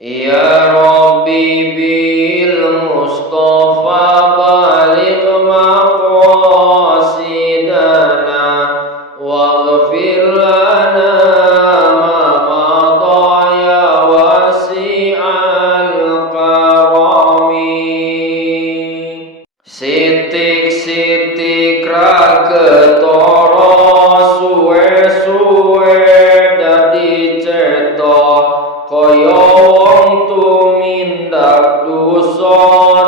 Ya Rabbi bil Mustafa baligh maqasidana waghfir lana ma madha ya wasi'al karami. Sitik-sitik ra ketara suwe-suwe dadi cetha kaya wong tumindak dosa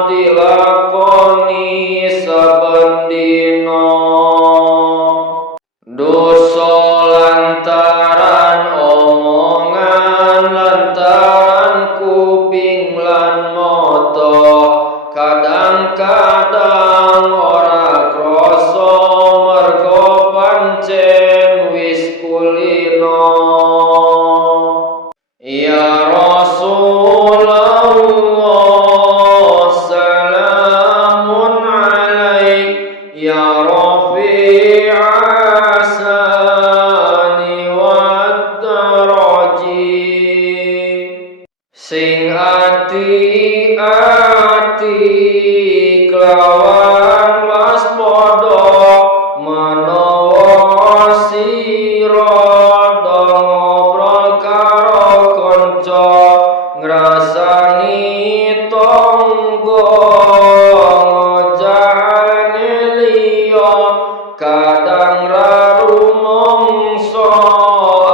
dilakoni saben dina. Dosa lantaran omongan, lantaran kuping lan mata, kadang-kadang ora krasa merga pancen wis kulina. Ya Rasulullah salamun alaik ya rafi'a sani wad daraji. Sing ati-ati kelawan waspada menawa sira ngobrol karo kanca ngrasani tangga ngojane liya kadang ra rumangsa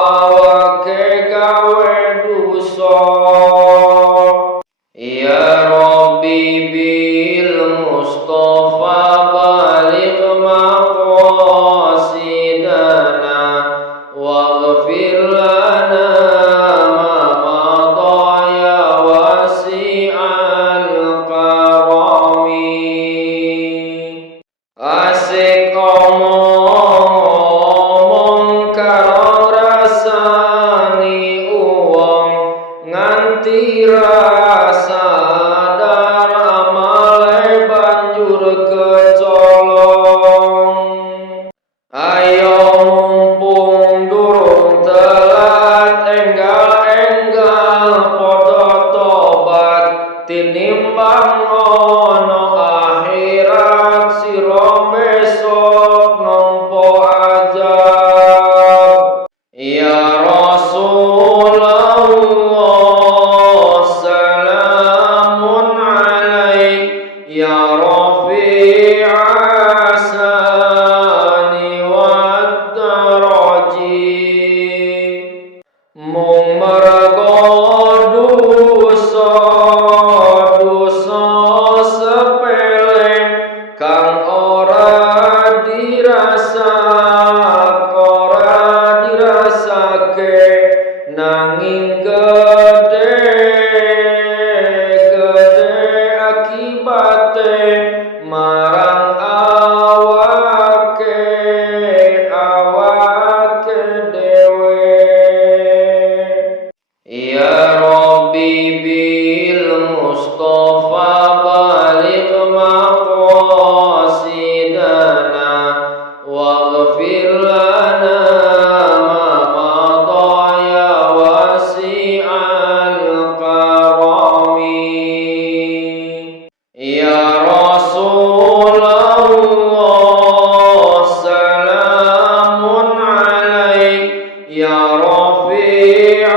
awake gawe dosa. Ya Rabbi bil Mustafa baligh maqasidana waghfir lana ma madha ya wasi'al karami. Asik omong karo rasani uwong nganti sadar amale banjur kecolong. Ayo mumpung durung telat enggal-enggal padha tobat tinimbang ana akhirat sira besok nampa azab. Ya Rasulullah salamun alaik ya rafi'a sani wad daraji. Mung merga dosa sepele kang ora dirasake nanging gede akibate marang awake dewe. Ya Rabbi bil Mustafa baligh maqasidana waghfir lana ma madha ya wasi'al karami. Ya Rasulullah salamun alaik ya rafi'a